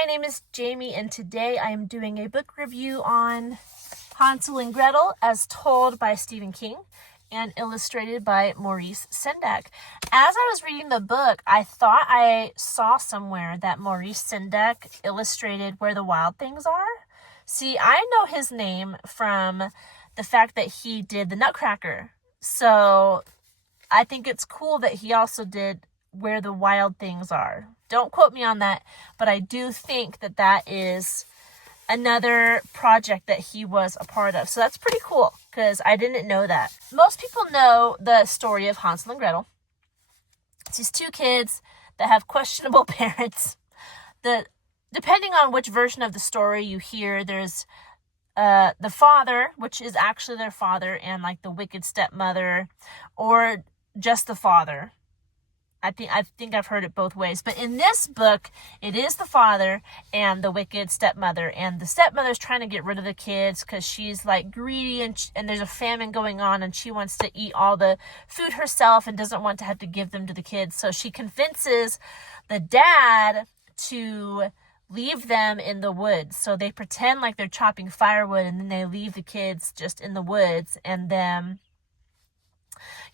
my name is Jamie, and today I am doing a book review on Hansel and Gretel as told by Stephen King and illustrated by Maurice Sendak. As I was reading the book, I thought I saw somewhere that Maurice Sendak illustrated Where the Wild Things Are. See, I know his name from the fact that he did The Nutcracker. So I think it's cool that he also did Where the Wild Things Are. Don't quote me on that, but I do think that that is another project that he was a part of. So that's pretty cool because I didn't know that. Most people know the story of Hansel and Gretel. It's these two kids that have questionable parents. Depending on which version of the story you hear, there's the father, which is actually their father, and like the wicked stepmother, or just the father. I think I've heard it both ways. But in this book, it is the father and the wicked stepmother. And the stepmother's trying to get rid of the kids because she's like greedy and there's a famine going on and she wants to eat all the food herself and doesn't want to have to give them to the kids. So she convinces the dad to leave them in the woods. So they pretend like they're chopping firewood and then they leave the kids just in the woods. And then,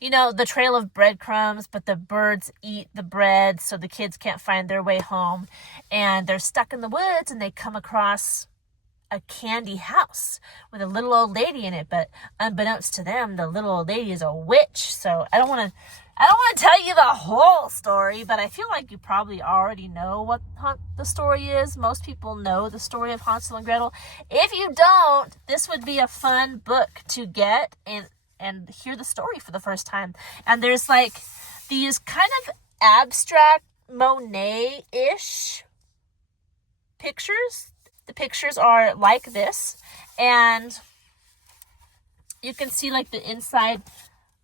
you know, the trail of breadcrumbs, but the birds eat the bread, so the kids can't find their way home. And they're stuck in the woods, and they come across a candy house with a little old lady in it. But unbeknownst to them, the little old lady is a witch. So I don't want to tell you the whole story, but I feel like you probably already know what the story is. Most people know the story of Hansel and Gretel. If you don't, this would be a fun book to get and hear the story for the first time. And there's like these kind of abstract Monet-ish pictures. The pictures are like this, and you can see like the inside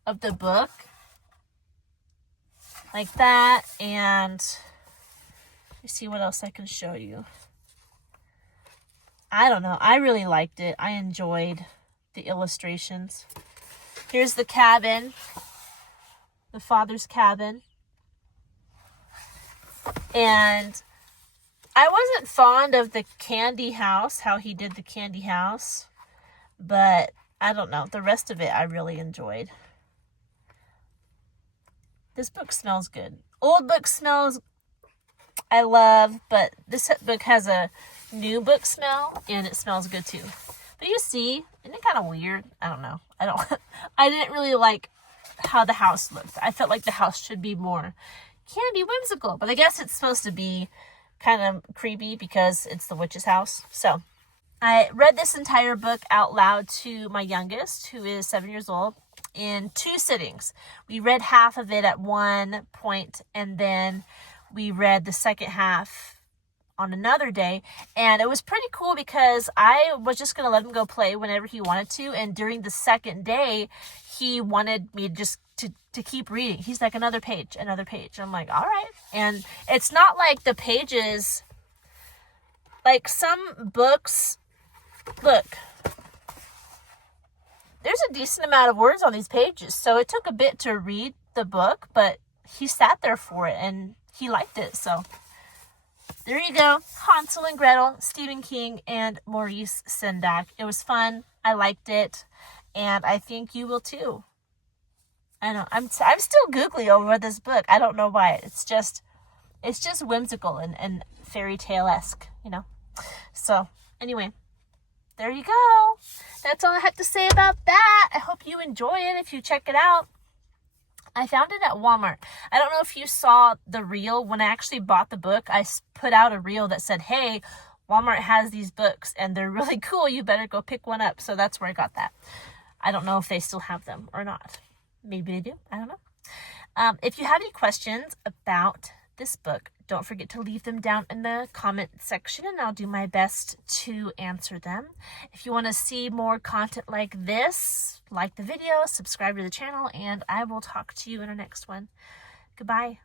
of the book like that. And let me see what else I can show you. I don't know, I really liked it. I enjoyed the illustrations. Here's the cabin, the father's cabin. And I wasn't fond of the candy house, how he did the candy house. But I don't know, the rest of it I really enjoyed. This book smells good. Old book smells I love, but this book has a new book smell and it smells good too. But you see, isn't it kind of weird? I don't know. I didn't really like how the house looked. I felt like the house should be more candy whimsical, but I guess it's supposed to be kind of creepy because it's the witch's house. So I read this entire book out loud to my youngest, who is 7 years old, in 2 sittings. We read half of it at one point, and then we read the second half on another day. And it was pretty cool because I was just going to let him go play whenever he wanted to. And during the second day, he wanted me just to keep reading. He's like, another page. I'm like, all right. And it's not like the pages, like some books, look, there's a decent amount of words on these pages. So it took a bit to read the book, but he sat there for it and he liked it. So there you go. Hansel and Gretel, Stephen King and Maurice Sendak. It was fun. I liked it. And I think you will too. I know. I'm still googly over this book. I don't know why. It's just whimsical and fairy tale-esque, you know. So anyway, there you go. That's all I have to say about that. I hope you enjoy it if you check it out. I found it at Walmart. I don't know if you saw the reel. When I actually bought the book, I put out a reel that said, hey, Walmart has these books and they're really cool. You better go pick one up. So that's where I got that. I don't know if they still have them or not. Maybe they do. I don't know. If you have any questions about this book, don't forget to leave them down in the comment section and I'll do my best to answer them. If you want to see more content like this, like the video, subscribe to the channel, and I will talk to you in our next one. Goodbye.